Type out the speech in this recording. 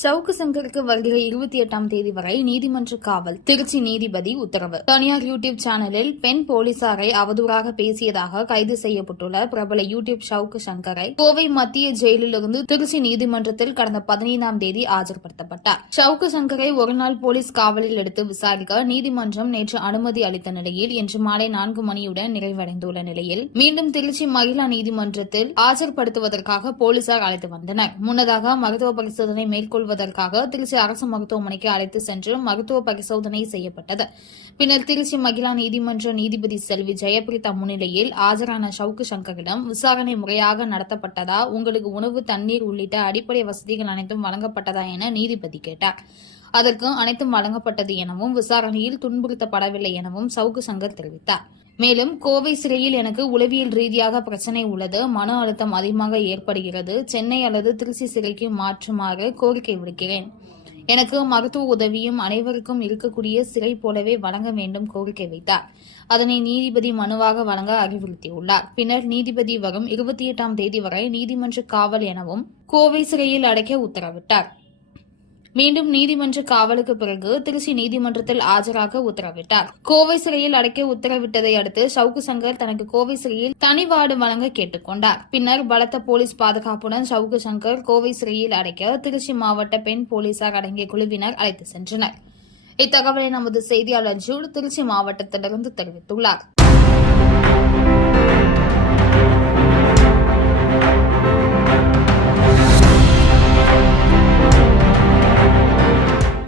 சவுக்கு சங்கருக்கு வருகிற 28ஆம் தேதி வரை நீதிமன்ற காவல். திருச்சி நீதிபதி உத்தரவு. தனியார் யூடியூப் சேனலில் பெண் போலீசாரை அவதூறாக பேசியதாக கைது செய்யப்பட்டுள்ள பிரபல யூடியூப் சவுக்கு சங்கரை கோவை மத்திய ஜெயிலிலிருந்து திருச்சி நீதிமன்றத்தில் கடந்த 15ஆம் தேதி ஆஜர்படுத்தப்பட்டார். சவுக்கு சங்கரை ஒருநாள் போலீஸ் காவலில் எடுத்து விசாரிக்க நீதிமன்றம் நேற்று அனுமதி அளித்த நிலையில் இன்று மாலை 4 மணியுடன் நிறைவடைந்துள்ள நிலையில் மீண்டும் திருச்சி மகிழா நீதிமன்றத்தில் ஆஜர்படுத்துவதற்காக போலீசார் அழைத்து வந்தனர். முன்னதாக மருத்துவ பரிசோதனை மேற்கொள்வதற்காக திருச்சி அரசு மருத்துவமனைக்கு அழைத்து சென்று மருத்துவ பரிசோதனை செய்யப்பட்டது. பின்னர் திருச்சி மகிழா நீதிமன்ற நீதிபதி செல்வி ஜெயபிரிதா முன்னிலையில் ஆஜரான சவுக்கு சங்கரிடம் விசாரணை முறையாக நடத்தப்பட்டதா, உங்களுக்கு உணவு, தண்ணீர் உள்ளிட்ட அடிப்படை வசதிகள் அனைத்தும் வழங்கப்பட்டதா என நீதிபதி கேட்டார். அதற்கு அனைத்தும் வழங்கப்பட்டது எனவும் விசாரணையில் துன்புறுத்தப்படவில்லை எனவும் சவுக்கு சங்கர் தெரிவித்தார். மேலும் கோவை சிறையில் எனக்கு உளவியல் ரீதியாக பிரச்சினை உள்ளது, மன அழுத்தம் அதிகமாக ஏற்படுகிறது, சென்னை அல்லது திருச்சி சிறைக்கு மாற்றுமாறு கோரிக்கை விடுக்கிறேன். எனக்கு மருத்துவ உதவியும் அனைவருக்கும் இருக்கக்கூடிய சிறை போலவே வழங்க வேண்டும் கோரிக்கை வைத்தார். அதனை நீதிபதி மனுவாக வழங்க அறிவுறுத்தியுள்ளார். பின்னர் நீதிபதி வரும் 28ஆம் தேதி வரை நீதிமன்ற காவல் எனவும் கோவை சிறையில் அடைக்க உத்தரவிட்டார். மீண்டும் நீதிமன்ற காவலுக்கு பிறகு திருச்சி நீதிமன்றத்தில் ஆஜராக உத்தரவிட்டார். கோவை சிறையில் அடைக்க உத்தரவிட்டதை அடுத்து சவுக்கு சங்கர் தனக்கு கோவை சிறையில் தனி வார்டு வழங்க கேட்டுக் கொண்டார். பின்னர் பலத்த போலீஸ் பாதுகாப்புடன் சவுக்கு சங்கர் கோவை சிறையில் அடைக்க திருச்சி மாவட்ட பெண் போலீசார் அடங்கிய குழுவினர் அழைத்து சென்றனர். இத்தகவலை நமது செய்தியாளர் ஜூட் திருச்சி மாவட்டத்திலிருந்து தெரிவித்துள்ளார்.